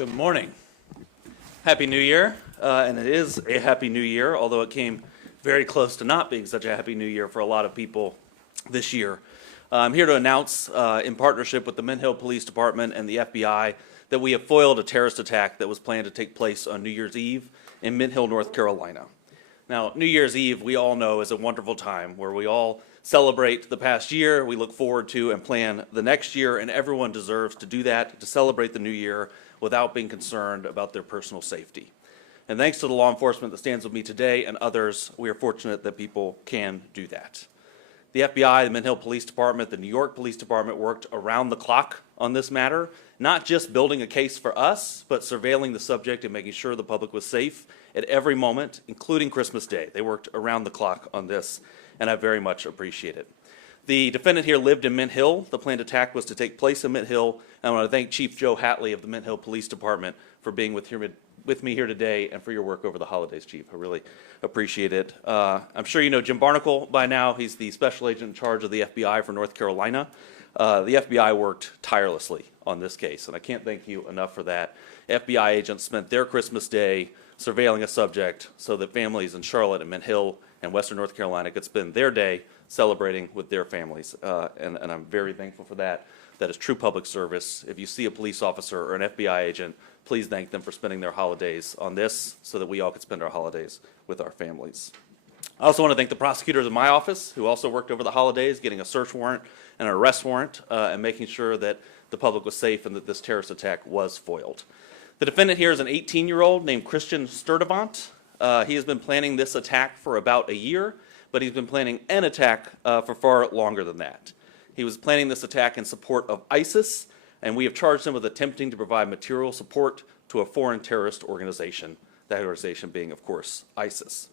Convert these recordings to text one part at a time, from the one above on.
Good morning. Happy New Year, and it is a Happy New Year, although it came very close to not being such a Happy New Year for a lot of people this year. I'm here to announce, in partnership with the Mint Hill Police Department and the FBI, that we have foiled a terrorist attack that was planned to take place on New Year's Eve in Mint Hill, North Carolina. Now, New Year's Eve, we all know, is a wonderful time where we all celebrate the past year, we look forward to and plan the next year, and everyone deserves to do that, to celebrate the new year without being concerned about their personal safety. And thanks to the law enforcement that stands with me today and others, we are fortunate that people can do that. The FBI, the Mint Hill Police Department, the New York Police Department worked around the clock on this matter, not just building a case for us, but surveilling the subject and making sure the public was safe at every moment, including Christmas Day. They worked around the clock on this, and I very much appreciate it. The defendant here lived in Mint Hill. The planned attack was to take place in Mint Hill. I want to thank Chief Joe Hatley of the Mint Hill Police Department for being with me here today and for your work over the holidays, Chief. I really appreciate it. I'm sure you know Jim Barnacle by now. He's the special agent in charge of the FBI for North Carolina. The FBI worked tirelessly on this case, and I can't thank you enough for that. FBI agents spent their Christmas Day surveilling a subject so that families in Charlotte and Mint Hill and Western North Carolina could spend their day celebrating with their families, and I'm very thankful for that. That is true public service. If you see a police officer or an FBI agent, please thank them for spending their holidays on this so that we all could spend our holidays with our families. I also want to thank the prosecutors in my office who also worked over the holidays getting a search warrant and an arrest warrant and making sure that the public was safe and that this terrorist attack was foiled. The defendant here is an 18-year-old named Christian Sturdivant. He has been planning this attack for about a year, but he's been planning an attack for far longer than that. He was planning this attack in support of ISIS, and we have charged him with attempting to provide material support to a foreign terrorist organization, that organization being, of course, ISIS.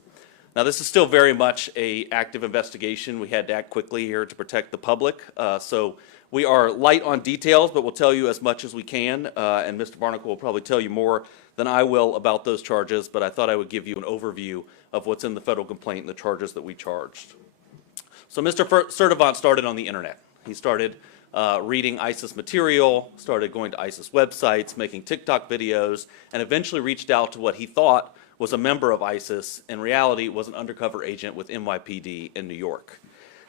Now, this is still very much an active investigation. We had to act quickly here to protect the public, so we are light on details, but we'll tell you as much as we can, and Mr. Barnacle will probably tell you more than I will about those charges, but I thought I would give you an overview of what's in the federal complaint and the charges that we charged. So Mr. Sturdivant started on the internet. He started reading ISIS material, started going to ISIS websites, making TikTok videos, and eventually reached out to what he thought was a member of ISIS. In reality, was an undercover agent with NYPD in New York.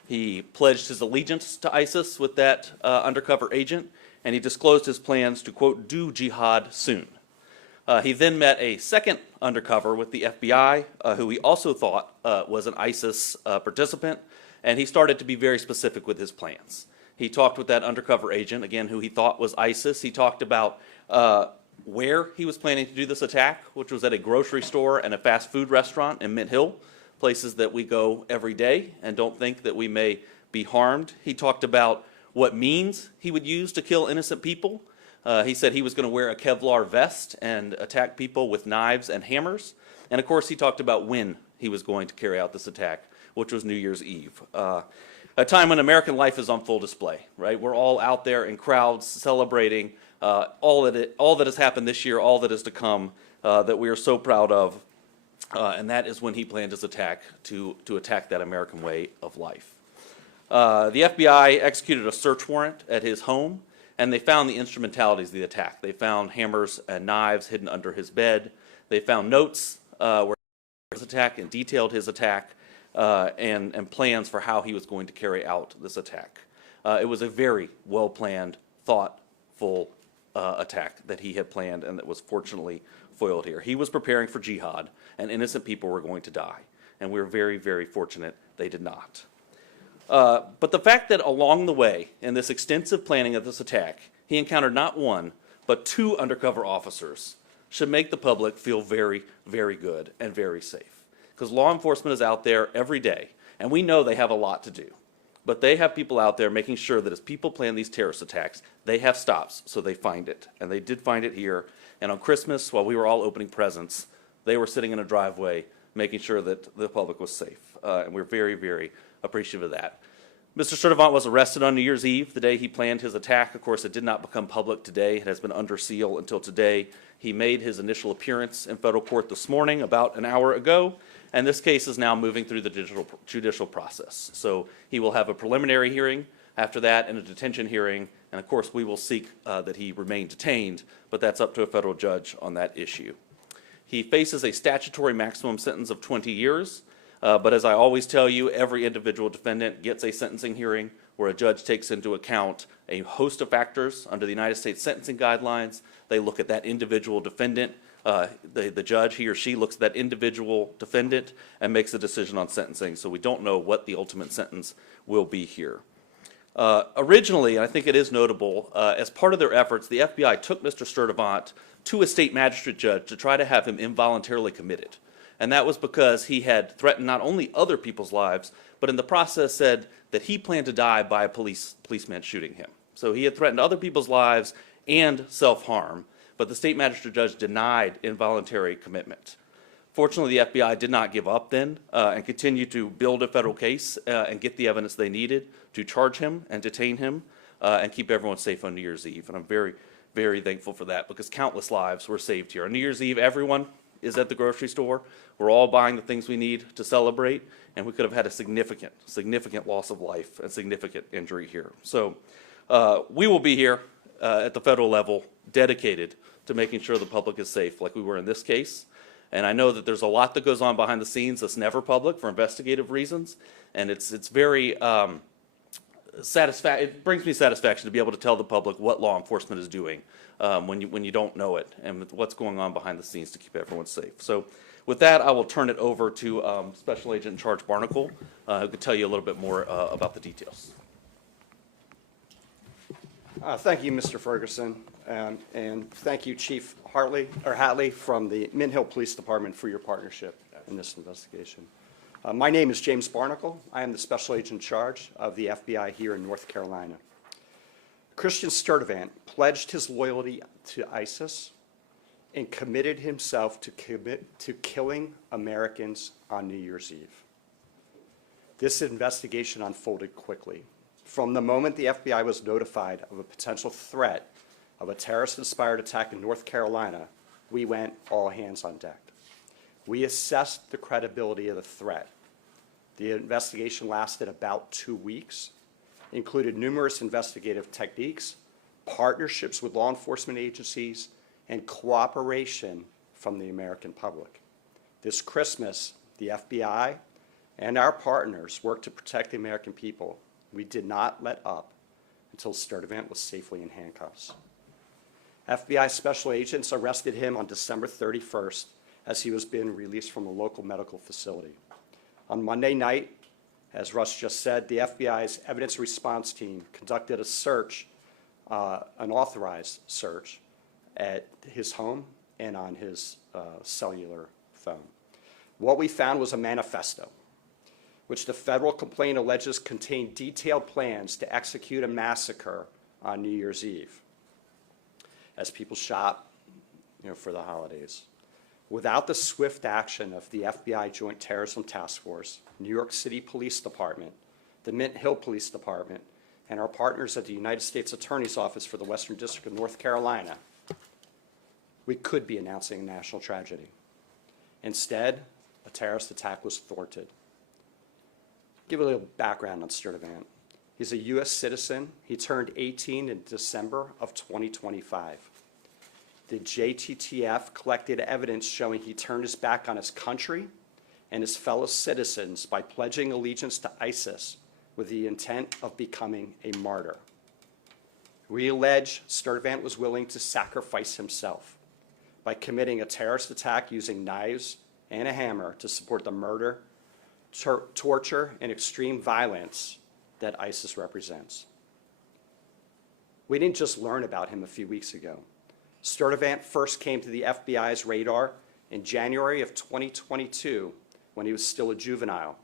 He pledged his allegiance to ISIS with that undercover agent, and he disclosed his plans to, quote, do jihad soon. He then met a second undercover with the FBI, who he also thought was an ISIS participant, and he started to be very specific with his plans. He talked with that undercover agent, again, who he thought was ISIS. He talked about where he was planning to do this attack, which was at a grocery store and a fast food restaurant in Mint Hill, places that we go every day and don't think that we may be harmed. He talked about what means he would use to kill innocent people. He said he was going to wear a Kevlar vest and attack people with knives and hammers. And of course, he talked about when he was going to carry out this attack, which was New Year's Eve. A time when American life is on full display, right? We're all out there in crowds celebrating all that has happened this year, all that is to come, that we are so proud of. And that is when he planned his attack to attack that American way of life. The FBI executed a search warrant at his home, and they found the instrumentalities of the attack. They found hammers and knives hidden under his bed. They found notes where his attack and detailed his attack and plans for how he was going to carry out this attack. It was a very well-planned, thoughtful attack that he had planned and that was fortunately foiled here. He was preparing for jihad, and innocent people were going to die. And we're very, very fortunate they did not. But the fact that along the way, in this extensive planning of this attack, he encountered not one, but two undercover officers should make the public feel very, very good and very safe. Because law enforcement is out there every day, and we know they have a lot to do. But they have people out there making sure that as people plan these terrorist attacks, they have stops so they find it. And they did find it here. And on Christmas, while we were all opening presents, they were sitting in a driveway making sure that the public was safe. And we're very, very appreciative of that. Mr. Sturdivant was arrested on New Year's Eve, the day he planned his attack. Of course, it did not become public today. It has been under seal until today. He made his initial appearance in federal court this morning, about an hour ago, and this case is now moving through the judicial process. So he will have a preliminary hearing, After that, in a detention hearing, and of course we will seek that he remain detained, but that's up to a federal judge on that issue. He faces a statutory maximum sentence of 20 years, but as I always tell you, every individual defendant gets a sentencing hearing where a judge takes into account a host of factors under the United States sentencing guidelines. They look at that individual defendant. The judge, he or she, looks at that individual defendant and makes a decision on sentencing, so we don't know what the ultimate sentence will be here. Originally, and I think it is notable, as part of their efforts, the FBI took Mr. Sturdivant to a state magistrate judge to try to have him involuntarily committed. And that was because he had threatened not only other people's lives, but in the process said that he planned to die by a policeman shooting him. So he had threatened other people's lives and self-harm, but the state magistrate judge denied involuntary commitment. Fortunately, the FBI did not give up then and continued to build a federal case and get the evidence they needed to charge him and detain him and keep everyone safe on New Year's Eve. And I'm very, very thankful for that because countless lives were saved here. On New Year's Eve, everyone is at the grocery store. We're all buying the things we need to celebrate, and we could have had a significant, significant loss of life and significant injury here. So we will be here at the federal level dedicated to making sure the public is safe like we were in this case. And I know that there's a lot that goes on behind the scenes that's never public for investigative reasons, and it's very it brings me satisfaction to be able to tell the public what law enforcement is doing when you don't know it and what's going on behind the scenes to keep everyone safe. So with that, I will turn it over to Special Agent in Charge Barnacle, who can tell you a little bit more about the details. Thank you, Mr. Ferguson, and thank you, Chief Hatley from the Mint Hill Police Department for your partnership in this investigation. My name is James Barnacle. I am the Special Agent in Charge of the FBI here in North Carolina. Christian Sturdivant pledged his loyalty to ISIS and committed himself to killing Americans on New Year's Eve. This investigation unfolded quickly. From the moment the FBI was notified of a potential threat of a terrorist-inspired attack in North Carolina, we went all hands on deck. We assessed the credibility of the threat. The investigation lasted about 2 weeks, included numerous investigative techniques, partnerships with law enforcement agencies, and cooperation from the American public. This Christmas, the FBI and our partners worked to protect the American people. We did not let up until Sturdivant was safely in handcuffs. FBI special agents arrested him on December 31st as he was being released from a local medical facility. On Monday night, as Russ just said, the FBI's evidence response team conducted a search, an authorized search, at his home and on his cellular phone. What we found was a manifesto, which the federal complaint alleges contained detailed plans to execute a massacre on New Year's Eve as people shop, for the holidays. Without the swift action of the FBI Joint Terrorism Task Force, New York City Police Department, the Mint Hill Police Department, and our partners at the United States Attorney's Office for the Western District of North Carolina, we could be announcing a national tragedy. Instead, a terrorist attack was thwarted. Give a little background on Sturdivant. He's a U.S. citizen. He turned 18 in December of 2025. The JTTF collected evidence showing he turned his back on his country and his fellow citizens by pledging allegiance to ISIS with the intent of becoming a martyr. We allege Sturdivant was willing to sacrifice himself by committing a terrorist attack using knives and a hammer to support the murder, torture, and extreme violence that ISIS represents. We didn't just learn about him a few weeks ago. Sturdivant first came to the FBI's radar in January of 2022 when he was still a juvenile.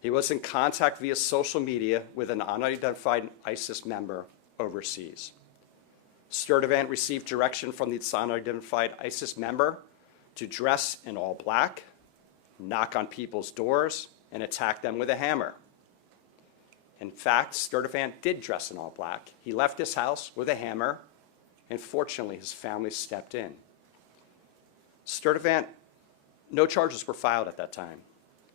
He was in contact via social media with an unidentified ISIS member overseas. Sturdivant received direction from this unidentified ISIS member to dress in all black, knock on people's doors, and attack them with a hammer. In fact, Sturdivant did dress in all black. He left his house with a hammer, and fortunately, his family stepped in. Sturdivant, no charges were filed at that time.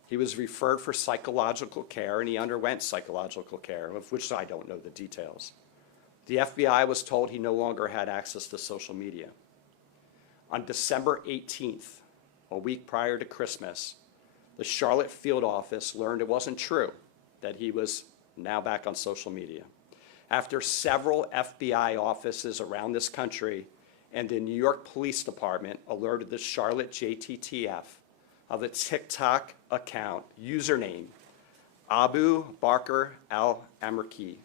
He was referred for psychological care, and he underwent psychological care, of which I don't know the details. The FBI was told he no longer had access to social media. On December 18th, a week prior to Christmas, the Charlotte field office learned it wasn't true that he was now back on social media. After several FBI offices around this country and the New York Police Department alerted the Charlotte JTTF of a TikTok account username, Abu Bakr al-Amerki,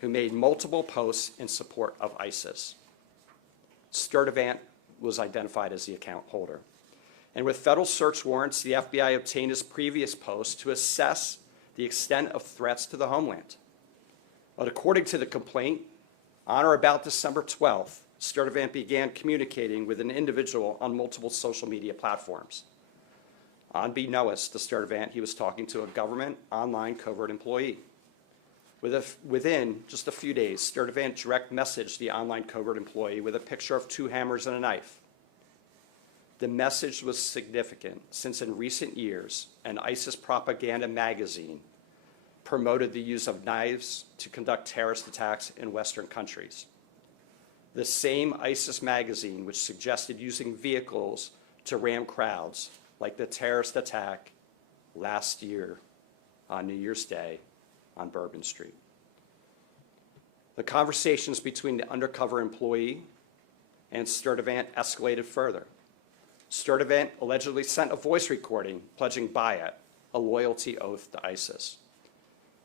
who made multiple posts in support of ISIS. Sturdivant was identified as the account holder. And with federal search warrants, the FBI obtained his previous posts to assess the extent of threats to the homeland. But according to the complaint, on or about December 12th, Sturdivant began communicating with an individual on multiple social media platforms. Unbeknownst to Sturdivant, he was talking to a government online covert employee. Within just a few days, Sturdivant direct messaged the online covert employee with a picture of 2 hammers and a knife. The message was significant since in recent years, an ISIS propaganda magazine promoted the use of knives to conduct terrorist attacks in Western countries. The same ISIS magazine which suggested using vehicles to ram crowds, like the terrorist attack last year on New Year's Day on Bourbon Street. The conversations between the undercover employee and Sturdivant escalated further. Sturdivant allegedly sent a voice recording pledging Bayat, a loyalty oath to ISIS.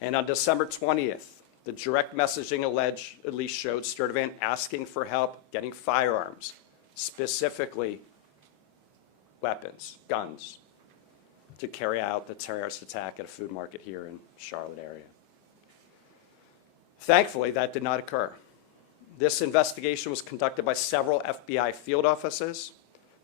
And on December 20th, the direct messaging allegedly showed Sturdivant asking for help getting firearms, specifically weapons, guns, to carry out the terrorist attack at a food market here in Charlotte area. Thankfully, that did not occur. This investigation was conducted by several FBI field offices,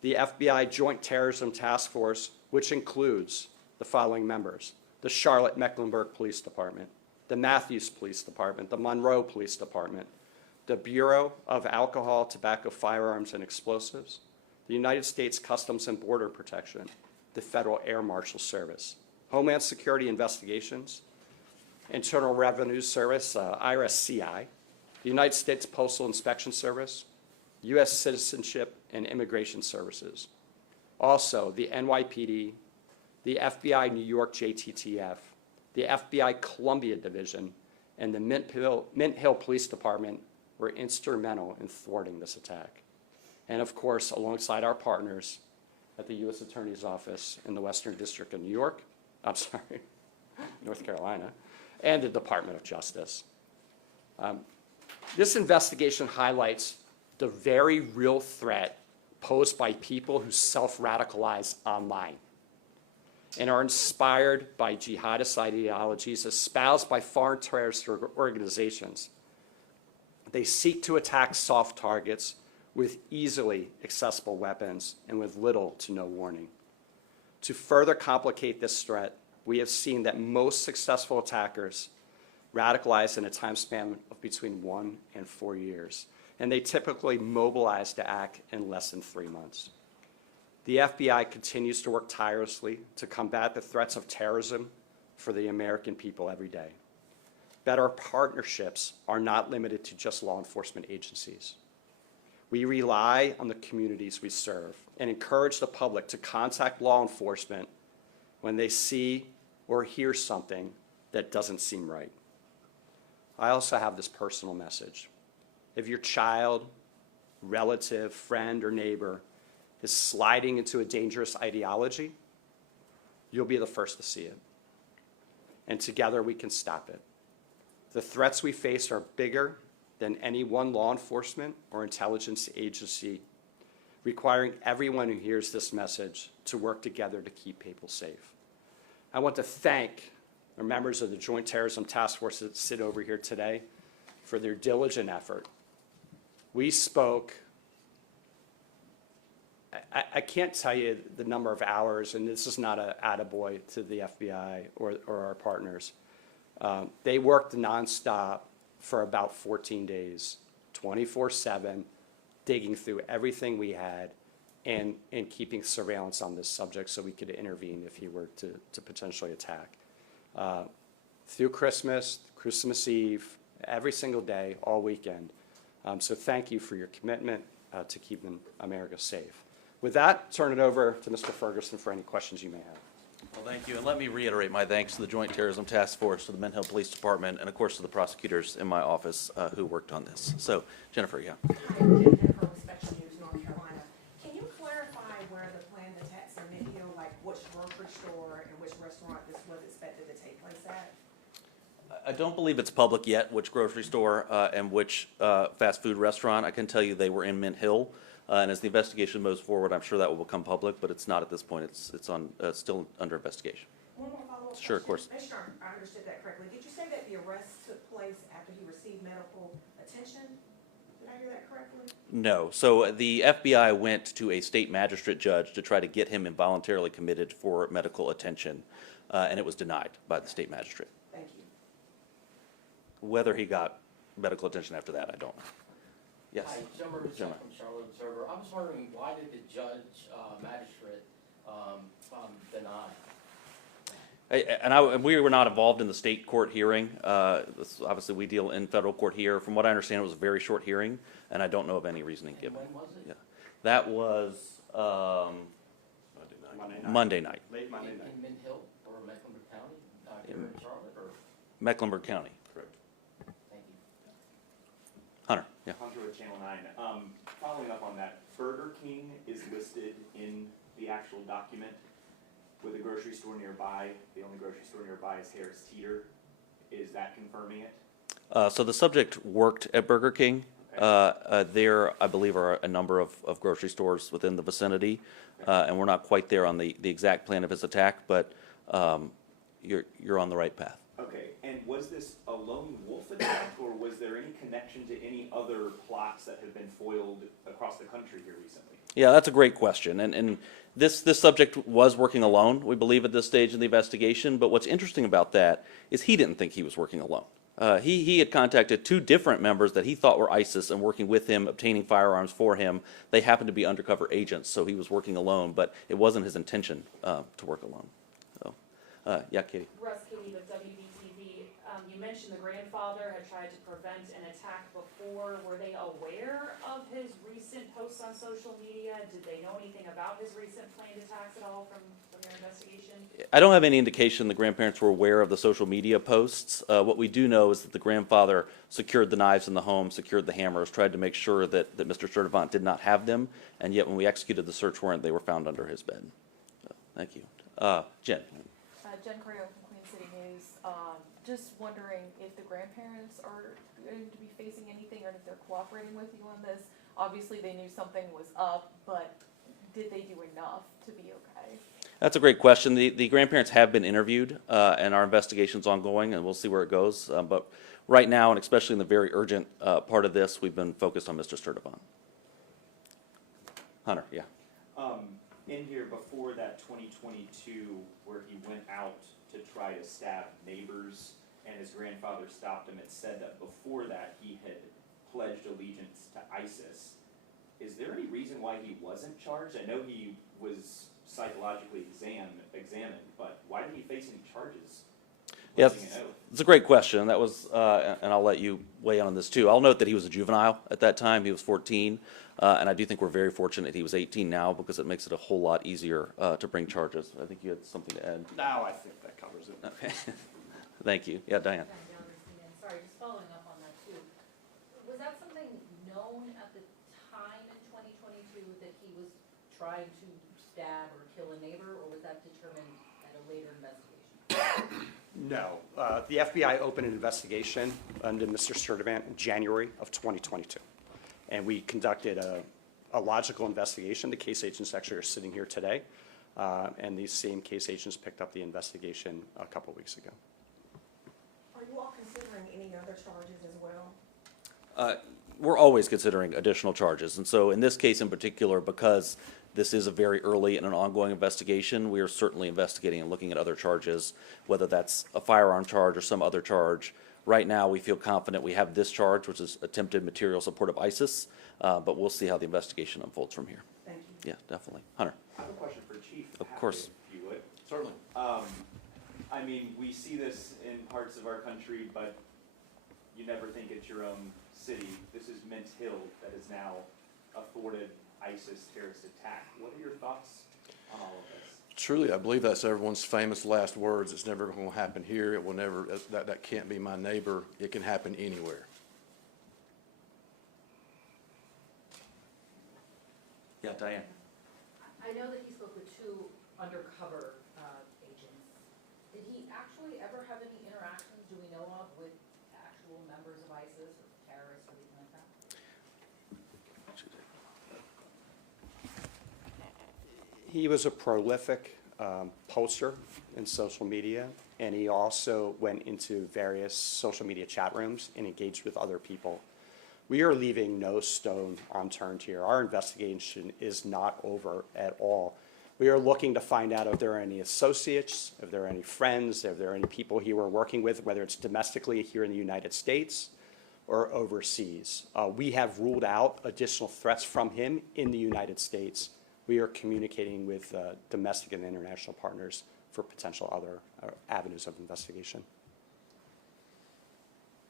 the FBI Joint Terrorism Task Force, which includes the following members: the Charlotte Mecklenburg Police Department, the Matthews Police Department, the Monroe Police Department, the Bureau of Alcohol, Tobacco, Firearms, and Explosives, the United States Customs and Border Protection, the Federal Air Marshal Service, Homeland Security Investigations, Internal Revenue Service, IRS-CI, the United States Postal Inspection Service, U.S. Citizenship and Immigration Services. Also, the NYPD, the FBI New York JTTF, the FBI Columbia Division, and the Mint Hill Police Department were instrumental in thwarting this attack. And of course, alongside our partners at the U.S. Attorney's Office in the Western District of North Carolina, and the Department of Justice. This investigation highlights the very real threat posed by people who self-radicalize online and are inspired by jihadist ideologies espoused by foreign terrorist organizations. They seek to attack soft targets with easily accessible weapons and with little to no warning. To further complicate this threat, we have seen that most successful attackers radicalize in a time span of between 1 and 4 years, and they typically mobilize to act in less than 3 months. The FBI continues to work tirelessly to combat the threats of terrorism for the American people every day. But our partnerships are not limited to just law enforcement agencies. We rely on the communities we serve and encourage the public to contact law enforcement when they see or hear something that doesn't seem right. I also have this personal message. If your child, relative, friend, or neighbor is sliding into a dangerous ideology, you'll be the first to see it. And together we can stop it. The threats we face are bigger than any one law enforcement or intelligence agency, requiring everyone who hears this message to work together to keep people safe. I want to thank the members of the Joint Terrorism Task Force that sit over here today for their diligent effort. We spoke, I can't tell you the number of hours, and this is not an attaboy to the FBI or our partners. They worked nonstop for about 14 days, 24/7, digging through everything we had, and keeping surveillance on this subject so we could intervene if he were to potentially attack. Through Christmas, Christmas Eve, every single day, all weekend. So thank you for your commitment to keeping America safe. With that, turn it over to Mr. Ferguson for any questions you may have. Well, thank you, and let me reiterate my thanks to the Joint Terrorism Task Force, to the Mint Hill Police Department, and of course to the prosecutors in my office who worked on this. So, Jennifer, yeah. Hi, Jennifer with Special News, North Carolina. Can you clarify where the planned attacks are made, like which grocery store and which restaurant this was expected to take place at? I don't believe it's public yet which grocery store and which fast food restaurant. I can tell you they were in Mint Hill, and as the investigation moves forward, I'm sure that will become public, but it's not at this point. It's on still under investigation. One more follow-up Sure, of question. course. Make sure I understood that correctly. Did you say that the arrest took place after he received medical attention? Did I hear that correctly? No. So the FBI went to a state magistrate judge to try to get him involuntarily committed for medical attention, and it was denied by the state magistrate. Thank you. Whether he got medical attention after that, I don't know. Yes. Hi, Joe Murphy Joe. from Charlotte Observer. I was wondering, why did the judge, magistrate, deny? And we were not involved in the state court hearing. Obviously, we deal in federal court here. From what I understand, it was a very short hearing, and I don't know of any reasoning And given. when was it? Yeah. That was Monday night, Late Monday In night. Mint Hill or Mecklenburg County, here in Charlotte, or, Mecklenburg County. Correct. thank you. Hunter, yeah. Hunter with Channel 9. Following up on that, Burger King is listed in the actual document with a grocery store nearby. The only grocery store nearby is Harris Teeter. Is that confirming it? So the subject worked at Burger King. There, I believe, are a number of grocery stores within the vicinity, and we're not quite there on the exact plan of his attack, but you're on the right path. Okay, and was this a lone wolf attack, or was there any connection to any other plots that have been foiled across the country here recently? Yeah, that's a great question, and this subject was working alone, we believe, at this stage in the investigation, but what's interesting about that is he didn't think he was working alone. He had contacted two different members that he thought were ISIS and working with him, obtaining firearms for him. They happened to be undercover agents, so he was working alone, but it wasn't his intention to work alone. So, yeah, Katie. Russ Katie with WBTV. You mentioned the grandfather had tried to prevent an attack before. Were they aware of his recent posts on social media? Did they know anything about his recent planned attacks at all from your investigation? I don't have any indication the grandparents were aware of the social media posts. What we do know is that the grandfather secured the knives in the home, secured the hammers, tried to make sure that Mr. Sturdivant did not have them, and yet when we executed the search warrant, they were found under his bed. So, thank you. Jen. Jen Correa from Queen City News. Just wondering if the grandparents are going to be facing anything or if they're cooperating with you on this. Obviously, they knew something was up, but did they do enough to be okay? That's a great question. The grandparents have been interviewed, and our investigation's ongoing, and we'll see where it goes. But right now, and especially in the very urgent part of this, we've been focused on Mr. Sturdivant. Hunter, yeah. In here, before that 2022, where he went out to try to stab neighbors and his grandfather stopped him, it said that before that he had pledged allegiance to ISIS. Is there any reason why he wasn't charged? I know he was psychologically examined, but why did he face any charges? Yes, Pledging an oath? it's a great question. That was, and I'll let you weigh in on this too. I'll note that he was a juvenile at that time. He was 14, and I do think we're very fortunate he was 18 now because it makes it a whole lot easier to bring charges. I think you had something to add. No, I think that covers it. Okay. Thank you. Yeah, Diane. Sorry, just following up on that too. Was that something known at the time in 2022 that he was trying to stab or kill a neighbor, or was that determined at a later investigation? No. The FBI opened an investigation under Mr. Sturdivant in January of 2022. And we conducted a logical investigation. The case agents actually are sitting here today. And these same case agents picked up the investigation a couple weeks ago. Are you all considering any other charges as well? We're always considering additional charges. And so in this case in particular, because this is a very early and an ongoing investigation, we are certainly investigating and looking at other charges, whether that's a firearm charge or some other charge. Right now, we feel confident we have this charge, which is attempted material support of ISIS, but we'll see how the investigation unfolds from here. Thank you. Yeah, definitely. Hunter? I have a question for Chief. Of Hackett, course. If you would. Certainly. I mean, we see this in parts of our country, but you never think it's your own city. This is Mint Hill that is now a thwarted ISIS terrorist attack. What are your thoughts on all of this? Truly, I believe that's everyone's famous last words. It's never going to happen here. It will never, that can't be my neighbor. It can happen anywhere. Yeah, Diane? I know that he spoke with two undercover agents. Did he actually ever have any interactions, do we know of, with actual members of ISIS or terrorists or anything like that? He was a prolific poster in social media, and he also went into various social media chat rooms and engaged with other people. We are leaving no stone unturned here. Our investigation is not over at all. We are looking to find out if there are any associates, if there are any friends, if there are any people he were working with, whether it's domestically here in the United States or overseas. We have ruled out additional threats from him in the United States. We are communicating with domestic and international partners for potential other avenues of investigation.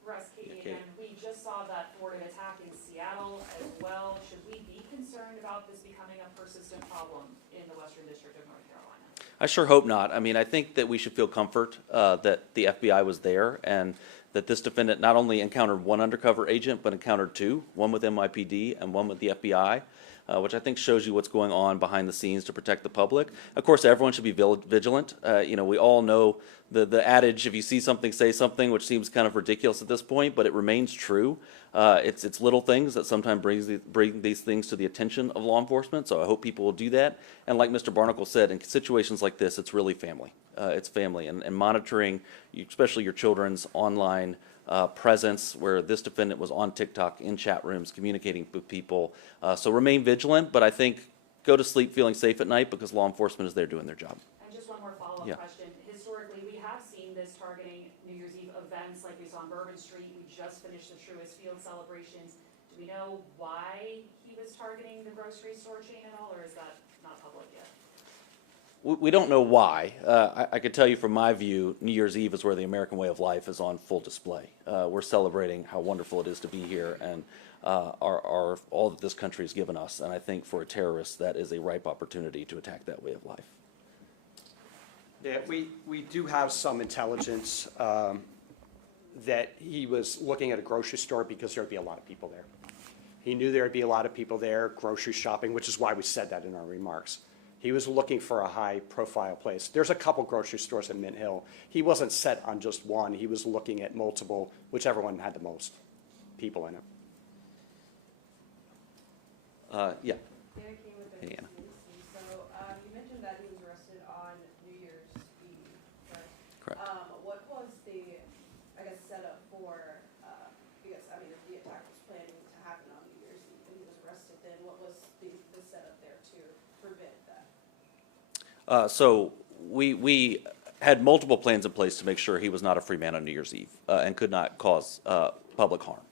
Russ, Katie again, we just saw that thwarted attack in Seattle as well. Should we be concerned about this becoming a persistent problem in the Western District of North Carolina? I sure hope not. I mean, I think that we should feel comfort that the FBI was there and that this defendant not only encountered one undercover agent, but encountered two, one with NYPD and one with the FBI. Which I think shows you what's going on behind the scenes to protect the public. Of course, everyone should be vigilant. You know, we all know the adage, if you see something, say something, which seems kind of ridiculous at this point, but it remains true. It's little things that sometimes bring these things to the attention of law enforcement, so I hope people will do that. And like Mr. Barnacle said, in situations like this, it's really family. It's family, and monitoring, especially your children's online presence, where this defendant was on TikTok in chat rooms communicating with people. So remain vigilant, but I think go to sleep feeling safe at night because law enforcement is there doing their job. And just one more follow-up Yeah. question. Historically, we have seen this targeting New Year's Eve events like we saw on Bourbon Street. We just finished the Truist Field celebrations. Do we know why he was targeting the grocery store chain at all, or is that not public yet? We don't know why. I can tell you from my view, New Year's Eve is where the American way of life is on full display. We're celebrating how wonderful it is to be here and all that this country has given us. And I think for a terrorist, that is a ripe opportunity to attack that way of life. Yeah, we do have some intelligence that he was looking at a grocery store because there'd be a lot of people there. He knew there'd be a lot of people there grocery shopping, which is why we said that in our remarks. He was looking for a high-profile place. There's a couple grocery stores in Mint Hill. He wasn't set on just one. He was looking at multiple, whichever one had the most people in it. Yeah. Anna came with the Hey, Anna. So, you mentioned that he was arrested on New Year's Eve, correct? Correct. What was the, I guess, setup for, because, I mean, if the attack was planning to happen on New Year's Eve and he was arrested then, what was the setup there to prevent that? So we had multiple plans in place to make sure he was not a free man on New Year's Eve and could not cause public harm.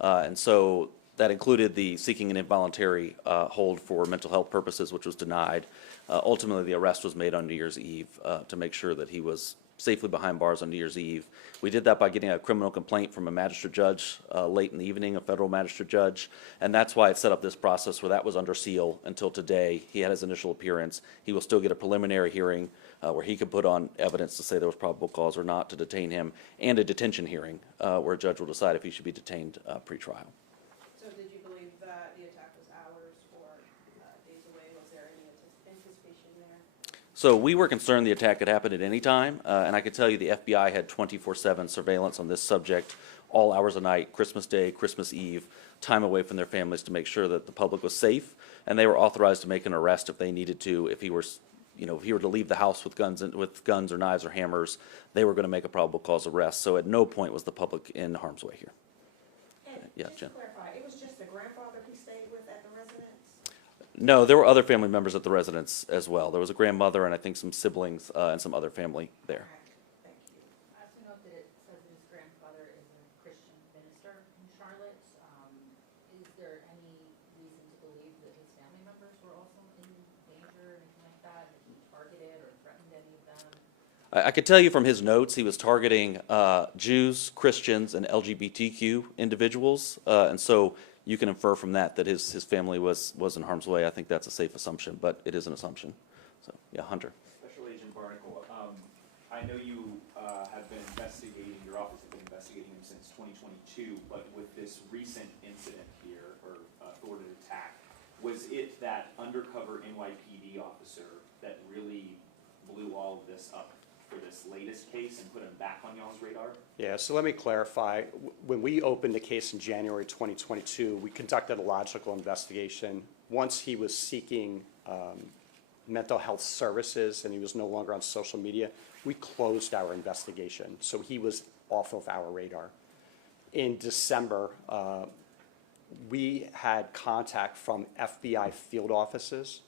And so that included the seeking an involuntary hold for mental health purposes, which was denied. Ultimately, the arrest was made on New Year's Eve to make sure that he was safely behind bars on New Year's Eve. We did that by getting a criminal complaint from a magistrate judge late in the evening, a federal magistrate judge, and that's why it set up this process where that was under seal until today. He had his initial appearance. He will still get a preliminary hearing where he could put on evidence to say there was probable cause or not to detain him, and a detention hearing where a judge will decide if he should be detained pre-trial. So did you believe that the attack was hours or days away? Was there any anticipation there? So we were concerned the attack could happen at any time, and I can tell you the FBI had 24/7 surveillance on this subject, all hours of night, Christmas Day, Christmas Eve, time away from their families to make sure that the public was safe, and they were authorized to make an arrest if they needed to. If he were, if he were to leave the house with guns or knives or hammers, they were going to make a probable cause arrest. So at no point was the public in harm's way here. And Yeah, just Jen. to clarify, it was just the grandfather he stayed with at the residence? No, there were other family members at the residence as well. There was a grandmother and I think some siblings and some other family there. Thank you. I also note that it says that his grandfather is a Christian minister in Charlotte. Is there any reason to believe that his family members were also I could tell you from his notes, he was targeting Jews, Christians, and LGBTQ individuals. And so you can infer from that that his family was in harm's way. I think that's a safe assumption, but it is an assumption. So, yeah, Hunter. Special Agent Barnacle, I know you have been investigating, your office has been investigating him since 2022, but with this recent incident here, or thwarted attack, was it that undercover NYPD officer that really blew all of this up for this latest case and put him back on y'all's radar? Yeah, so let me clarify. When we opened the case in January 2022, we conducted a logical investigation. Once he was seeking mental health services and he was no longer on social media, we closed our investigation. So he was off of our radar. In December, we had contact from FBI field offices,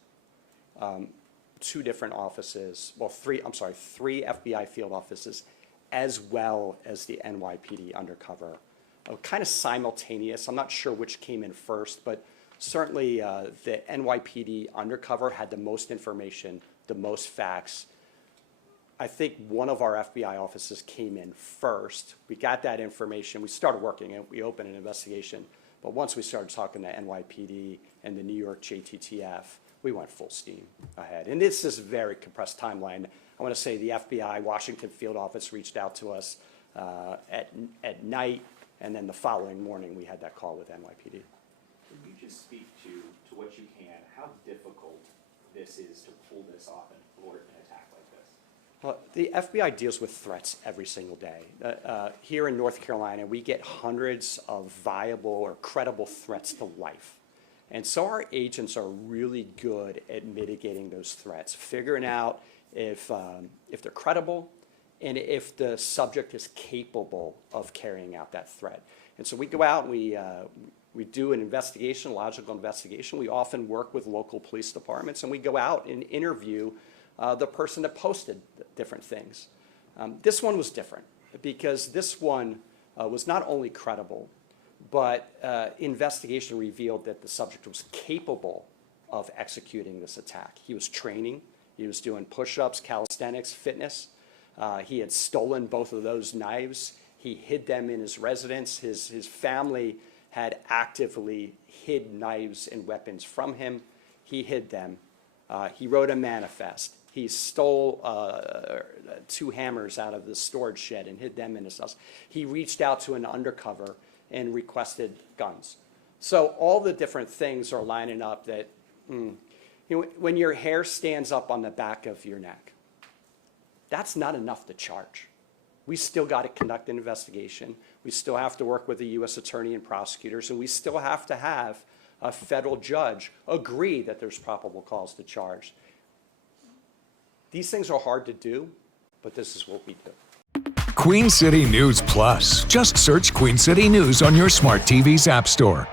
two different offices, well, three FBI field offices, as well as the NYPD undercover. Kind of simultaneous. I'm not sure which came in first, but certainly the NYPD undercover had the most information, the most facts. I think one of our FBI offices came in first. We got that information. We started working and we opened an investigation. But once we started talking to NYPD and the New York JTTF, we went full steam ahead. And this is a very compressed timeline. I want to say the FBI Washington field office reached out to us at night, and then the following morning we had that call with NYPD. Can you just speak to what you can, how difficult this is to pull this off and thwart an attack like this? Well, the FBI deals with threats every single day. Here in North Carolina, we get hundreds of viable or credible threats to life. And so our agents are really good at mitigating those threats, figuring out if they're credible and if the subject is capable of carrying out that threat. And so we go out and we do an investigation, a logical investigation. We often work with local police departments, and we go out and interview the person that posted different things. This one was different because this one was not only credible, but investigation revealed that the subject was capable of executing this attack. He was training, he was doing push-ups, calisthenics, fitness. He had stolen both of those knives. He hid them in his residence. His family had actively hid knives and weapons from him. He hid them. He wrote a manifest. He stole 2 hammers out of the storage shed and hid them in his house. He reached out to an undercover and requested guns. So all the different things are lining up that, you know, when your hair stands up on the back of your neck, that's not enough to charge. We still got to conduct an investigation. We still have to work with the U.S. attorney and prosecutors, and we still have to have a federal judge agree that there's probable cause to charge. These things are hard to do, but this is what we do. Queen City News Plus. Just search Queen City News on your smart TV's app store.